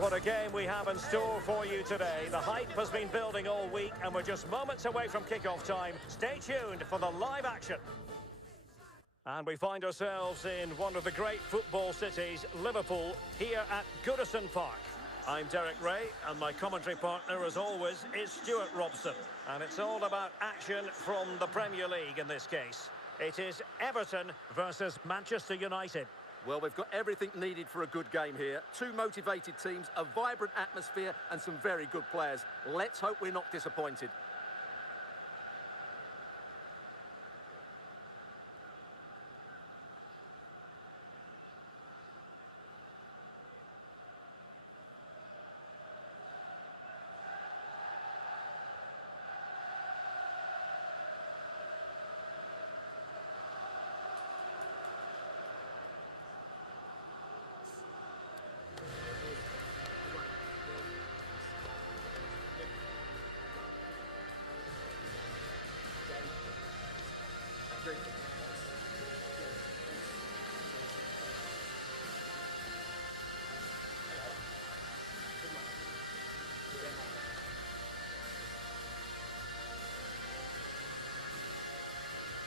What a game we have in store for you today. The hype has been building all week and we're just moments away from kick-off time. Stay tuned for the live action. And we find ourselves in one of the great football cities, Liverpool, here at Goodison Park. I'm Derek Ray, and my commentary partner, as always, is Stuart Robson. And it's all about action from the Premier League in this case. It is Everton versus Manchester United. Well, we've got everything needed for a good game here. Two motivated teams, a vibrant atmosphere and some very good players. Let's hope we're not disappointed.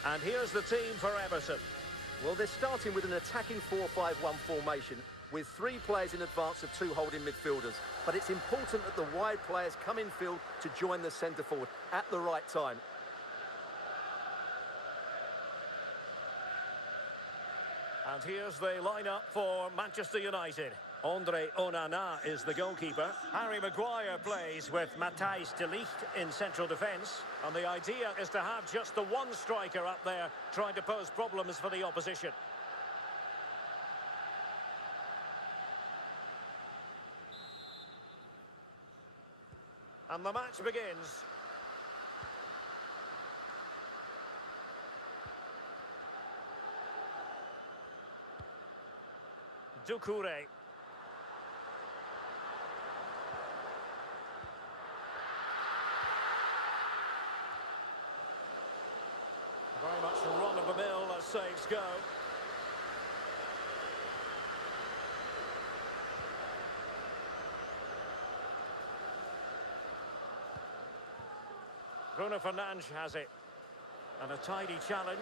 And here's the team for Everton. Well, they're starting with an attacking 4-5-1 formation with three players in advance of two holding midfielders. But it's important that the wide players come in field to join the centre forward at the right time. And here's the lineup for Manchester United. Andre Onana is the goalkeeper. Harry Maguire plays with Matthijs de Ligt in central defence. And the idea is to have just the one striker up there trying to pose problems for the opposition. And the match begins. Doucouré. Very much run-of-the-mill as saves go. Bruno Fernandes has it. And a tidy challenge.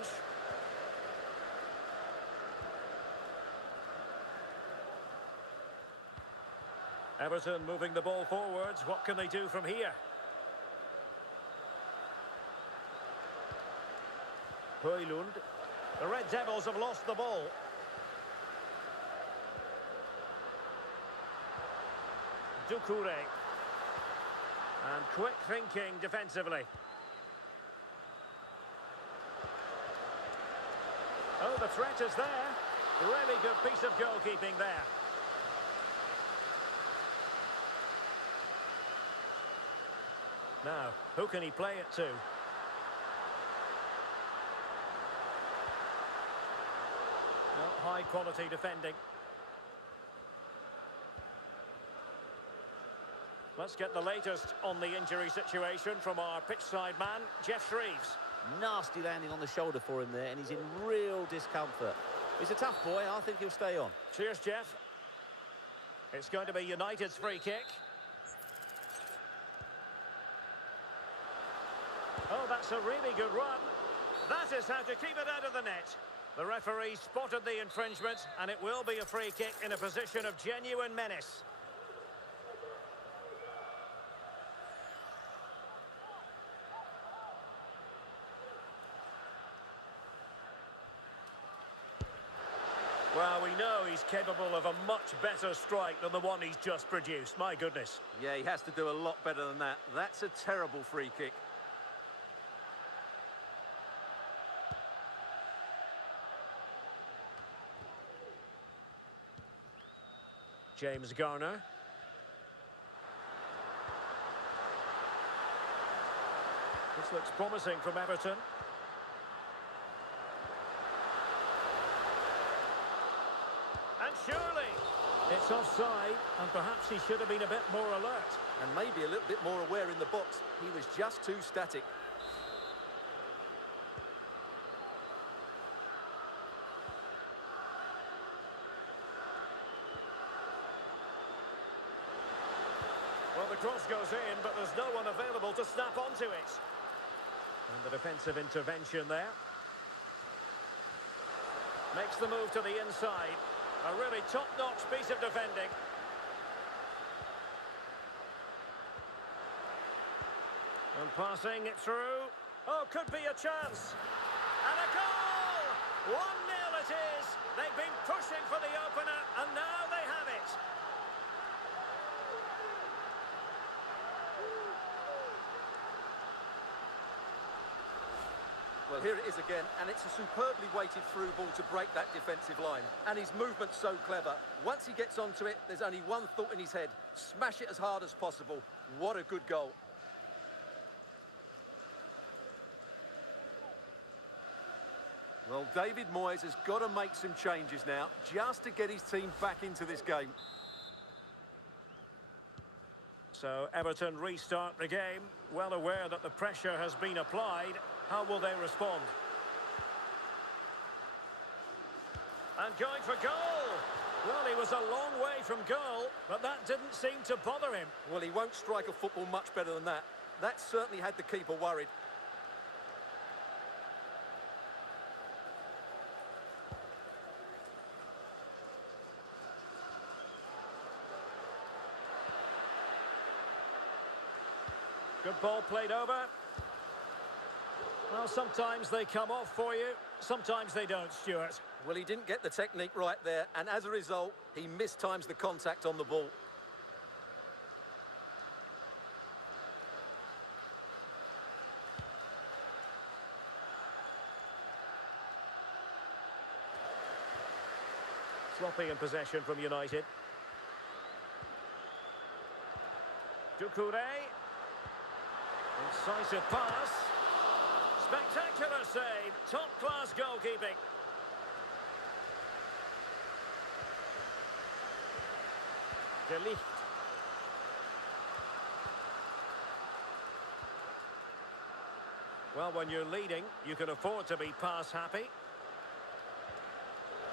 Everton moving the ball forwards. What can they do from here? Højlund. The Red Devils have lost the ball. Doucouré. And quick thinking defensively. Oh, the threat is there. Really good piece of goalkeeping there. Now, who can he play it to? Well, high quality defending. Let's get the latest on the injury situation from our pitchside man, Jeff Shreves. Nasty landing on the shoulder for him there, and he's in real discomfort. He's a tough boy. I think he'll stay on. Cheers, Jeff. It's going to be United's free kick. Oh, that's a really good run. That is how to keep it out of the net. The referee spotted the infringement, and it will be a free kick in a position of genuine menace. Well, we know he's capable of a much better strike than the one he's just produced. My goodness. Yeah, he has to do a lot better than that. That's a terrible free kick. James Garner. This looks promising from Everton. And surely it's offside, and perhaps he should have been a bit more alert. And maybe a little bit more aware in the box. He was just too static. Well, the cross goes in, but there's no one available to snap onto it. And the defensive intervention there. Makes the move to the inside. A really top-notch piece of defending. And passing it through. Oh, could be a chance. And a goal! 1-0 it is. They've been pushing for the opener, and now they have it. Well, here it is again, and it's a superbly weighted through ball to break that defensive line. And his movement's so clever. Once he gets onto it, there's only one thought in his head. Smash it as hard as possible. What a good goal. Well, David Moyes has got to make some changes now, just to get his team back into this game. So Everton restart the game, well aware that the pressure has been applied. How will they respond? And going for goal! Well, he was a long way from goal, but that didn't seem to bother him. Well, he won't strike a football much better than that. That certainly had the keeper worried. Good ball played over. Well, sometimes they come off for you, sometimes they don't, Stuart. Well, he didn't get the technique right there, and as a result, he mistimes the contact on the ball. Sloppy in possession from United. Doucouré. Incisive pass. Spectacular save. Top-class goalkeeping. De Ligt. Well, when you're leading, you can afford to be pass-happy.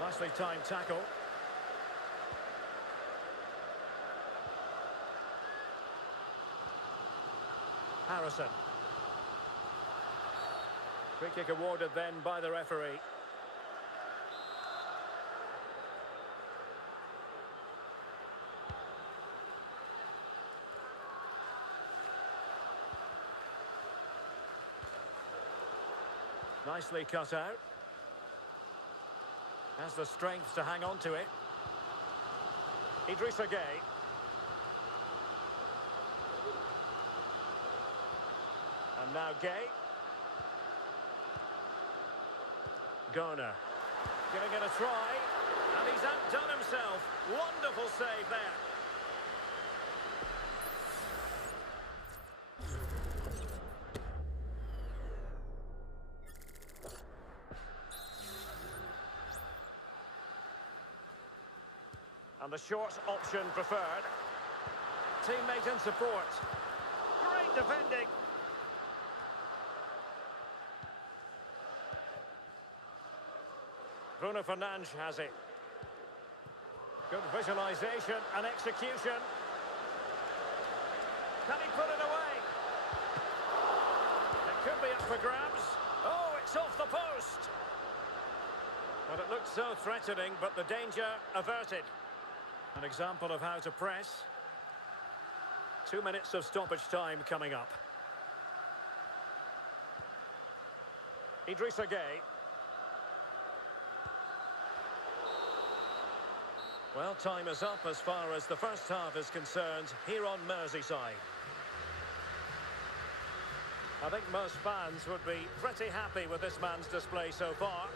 Nicely timed tackle. Harrison. Free kick awarded then by the referee. Nicely cut out. Has the strength to hang on to it. Idrissa Gueye. And now Gueye. Garner. Giving it a try. And he's outdone himself. Wonderful save there. And the short option preferred. Teammate in support. Great defending. Bruno Fernandes has it. Good visualisation and execution. Can he put it away? It could be up for grabs. Oh, it's off the post. Well, it looked so threatening, but the danger averted. An example of how to press. 2 minutes of stoppage time coming up. Idrissa Gueye. Well, time is up as far as the first half is concerned here on Merseyside. I think most fans would be pretty happy with this man's display so far.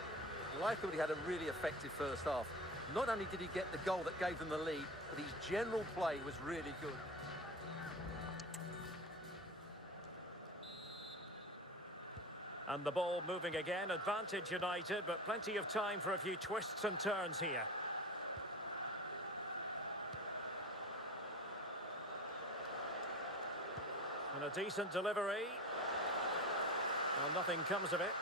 Well, I thought he had a really effective first half. Not only did he get the goal that gave them the lead, but his general play was really good. And the ball moving again, advantage United, but plenty of time for a few twists and turns here. And a decent delivery. Well, nothing comes of it.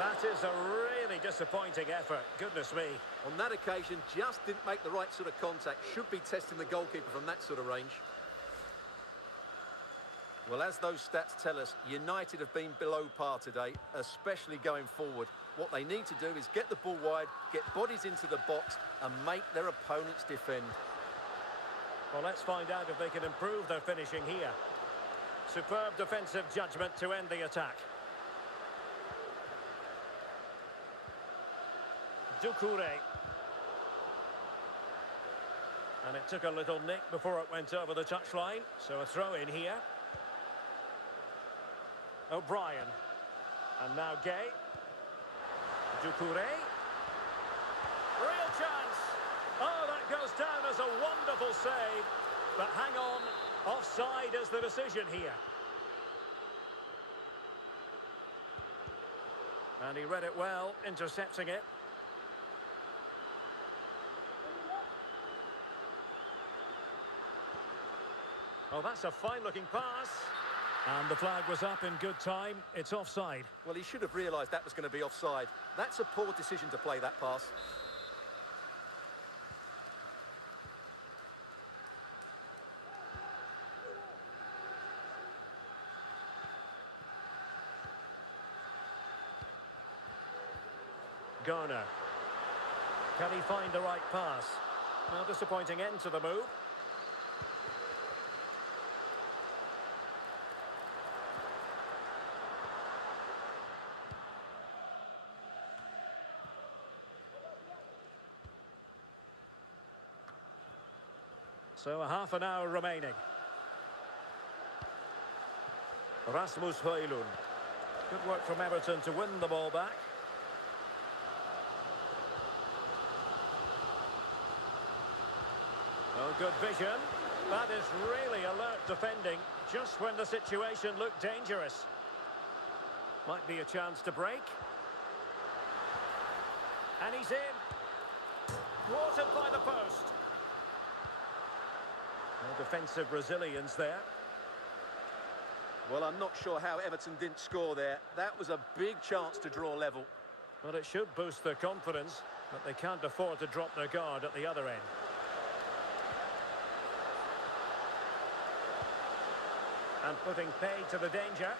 That is a really disappointing effort. Goodness me. On that occasion, just didn't make the right sort of contact. Should be testing the goalkeeper from that sort of range. Well, as those stats tell us, United have been below par today, especially going forward. What they need to do is get the ball wide, get bodies into the box and make their opponents defend. Well, let's find out if they can improve their finishing here. Superb defensive judgment to end the attack. Doucouré. And it took a little nick before it went over the touchline, so a throw in here. O'Brien. And now Gay. Doucouré. Real chance. Oh, that goes down as a wonderful save. But hang on, offside is the decision here. And he read it well, intercepting it. Oh, that's a fine-looking pass. And the flag was up in good time. It's offside. Well, he should have realised that was going to be offside. That's a poor decision to play that pass. Garner. Can he find the right pass? Well, disappointing end to the move. So a half an hour remaining. Rasmus Højlund. Good work from Everton to win the ball back. Oh, good vision. That is really alert defending, just when the situation looked dangerous. Might be a chance to break. And he's in. Thwarted by the post. No defensive resilience there. Well, I'm not sure how Everton didn't score there. That was a big chance to draw level. Well, it should boost their confidence, but they can't afford to drop their guard at the other end. And putting paid to the danger.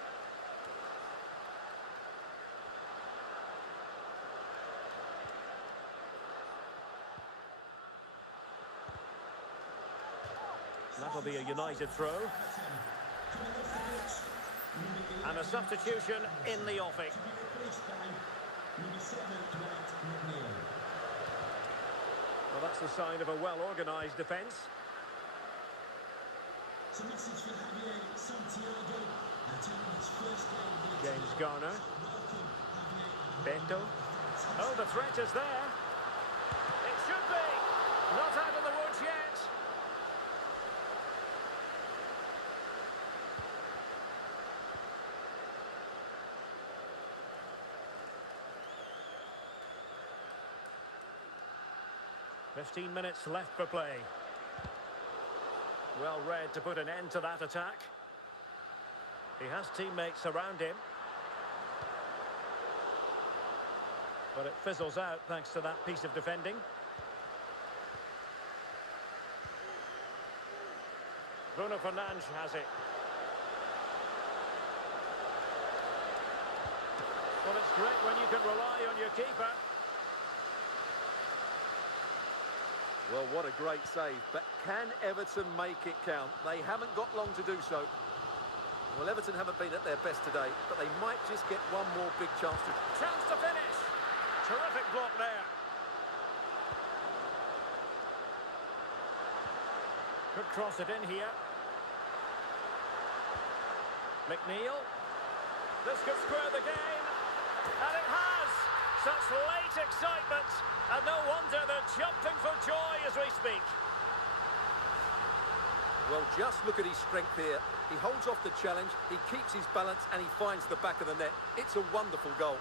That'll be a United throw. And a substitution in the offing. Well, that's the sign of a well-organised defence. James Garner. Beto. Oh, the threat is there. It should be. Not out of the woods yet. "15 minutes left for play. Well read to put an end to that attack. He has teammates around him. But it fizzles out thanks to that piece of defending. Bruno Fernandes has it. Well, it's great when you can rely on your keeper. Well, what a great save. But can Everton make it count? They haven't got long to do so. Well, Everton haven't been at their best today, but they might just get one more big chance to... Chance to finish. Terrific block there. Could cross it in here. McNeil. This could square the game. And it has. Such late excitement. And no wonder they're jumping for joy as we speak. Well, just look at his strength here. He holds off the challenge, he keeps his balance, and he finds the back of the net. It's a wonderful goal.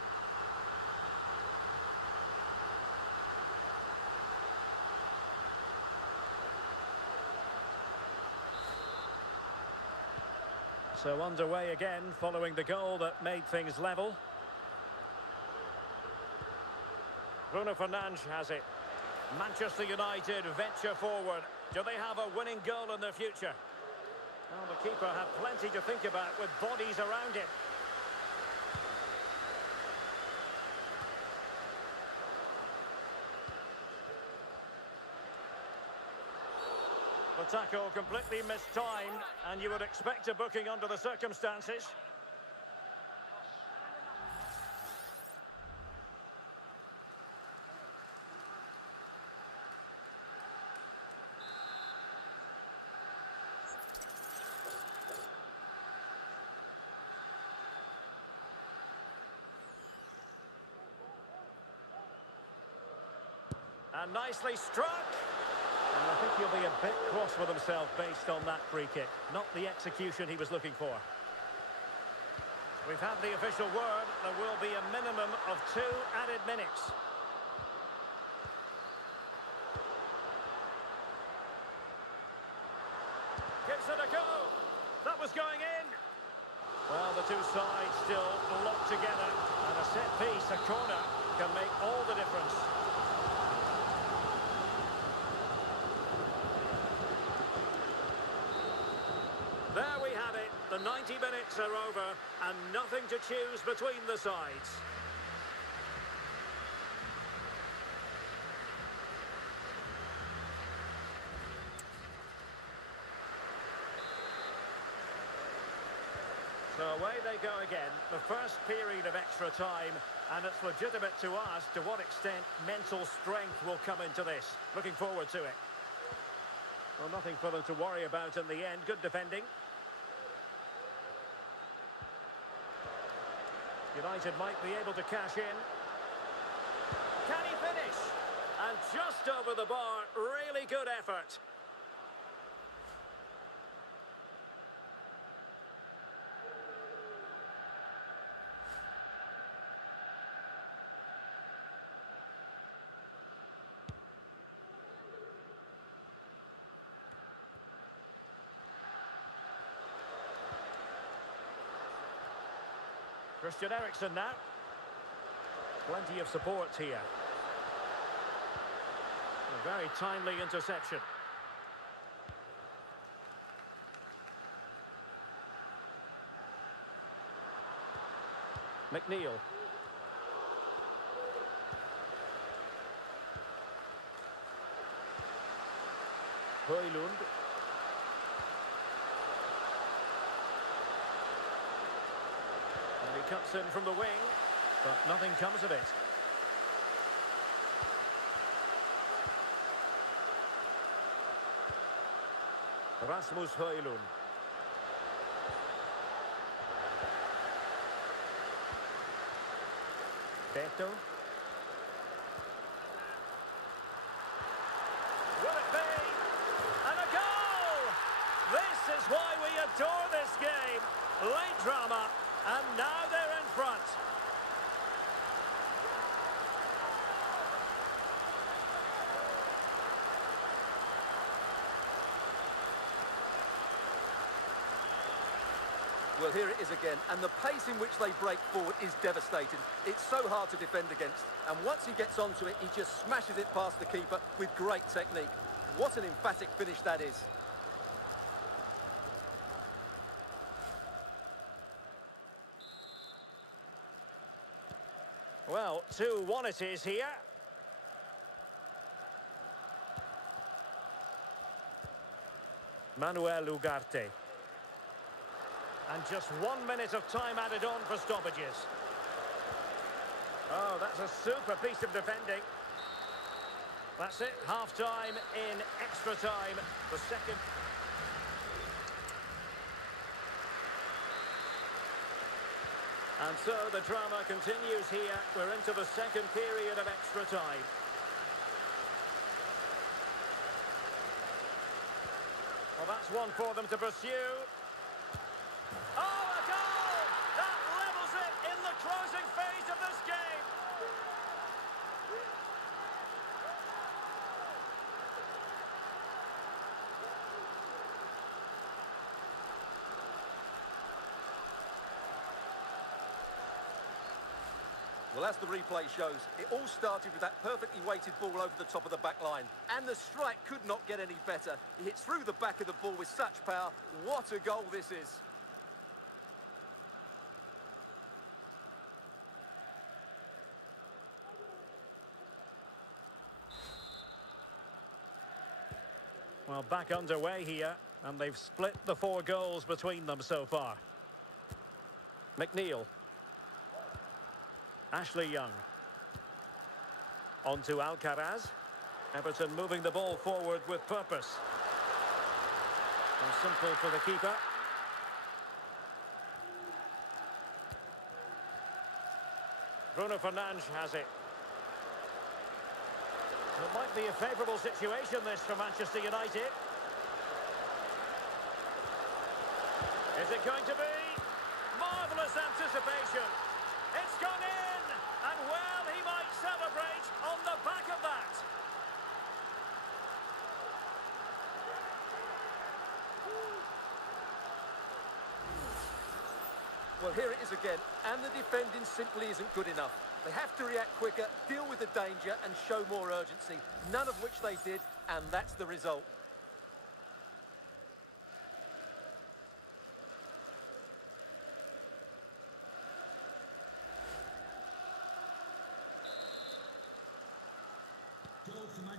So underway again, following the goal that made things level. Bruno Fernandes has it. Manchester United venture forward. Do they have a winning goal in their future? Well, the keeper had plenty to think about with bodies around him. The tackle completely mistimed, and you would expect a booking under the circumstances. And nicely struck. And I think he'll be a bit cross with himself based on that free kick. Not the execution he was looking for. We've had the official word. There will be a minimum of 2 added minutes. Gives it a go. That was going in. Well, the two sides still locked together. And a set piece, a corner, can make all the difference. There we have it. The 90 minutes are over and nothing to choose between the sides. So away they go again. The first period of extra time, and it's legitimate to ask to what extent mental strength will come into this. Looking forward to it. Well, nothing for them to worry about in the end. Good defending. United might be able to cash in. Can he finish? And just over the bar, really good effort. Christian Eriksen now. Plenty of support here. A very timely interception. McNeil. Højlund. And he cuts in from the wing, but nothing comes of it. Rasmus Højlund. Beto. Will it be? And a goal! This is why we adore this game. Late drama, and now they're in front. Well, here it is again, and the pace in which they break forward is devastating. It's so hard to defend against, and once he gets onto it, he just smashes it past the keeper with great technique. What an emphatic finish that is. Well, 2-1 it is here. Manuel Ugarte. And just 1 minute of time added on for stoppages. Oh, that's a super piece of defending. That's it, half-time in extra time. The second. And so the drama continues here. We're into the second period of extra time. Well, that's one for them to pursue. Oh, a goal! That levels it in the closing phase of this game. Well, as the replay shows, it all started with that perfectly weighted ball over the top of the back line. And the strike could not get any better. He hits through the back of the ball with such power. What a goal this is. Well, back underway here, and they've split the 4 goals between them so far. McNeil. Ashley Young. On to Alcaraz. Everton moving the ball forward with purpose. And simple for the keeper. Bruno Fernandes has it. It might be a favourable situation, this, for Manchester United. Is it going to be? Marvellous anticipation. It's gone in! And, well, he might celebrate on the back of that. Well, here it is again, and the defending simply isn't good enough. They have to react quicker, deal with the danger, and show more urgency, none of which they did, and that's the result.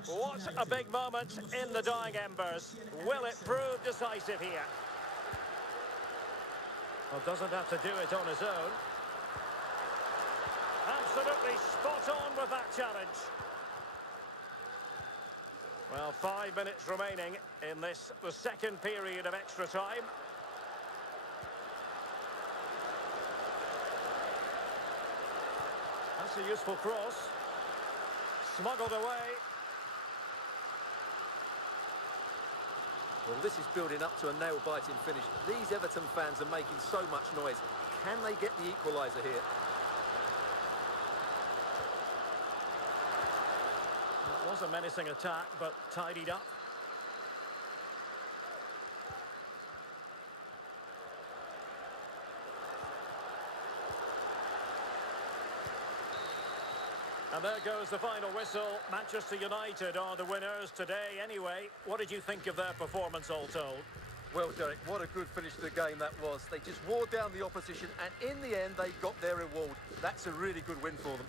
What a big moment in the dying embers. Will it prove decisive here? Well, doesn't have to do it on his own. Absolutely spot on with that challenge. Well, 5 minutes remaining in this, the second period of extra time. That's a useful cross. Smuggled away. Well, this is building up to a nail-biting finish. These Everton fans are making so much noise. Can they get the equaliser here? It was a menacing attack, but tidied up. And there goes the final whistle. Manchester United are the winners today anyway. What did you think of their performance all told? Well, Derek, what a good finish to the game that was. They just wore down the opposition, and in the end, they got their reward. That's a really good win for them.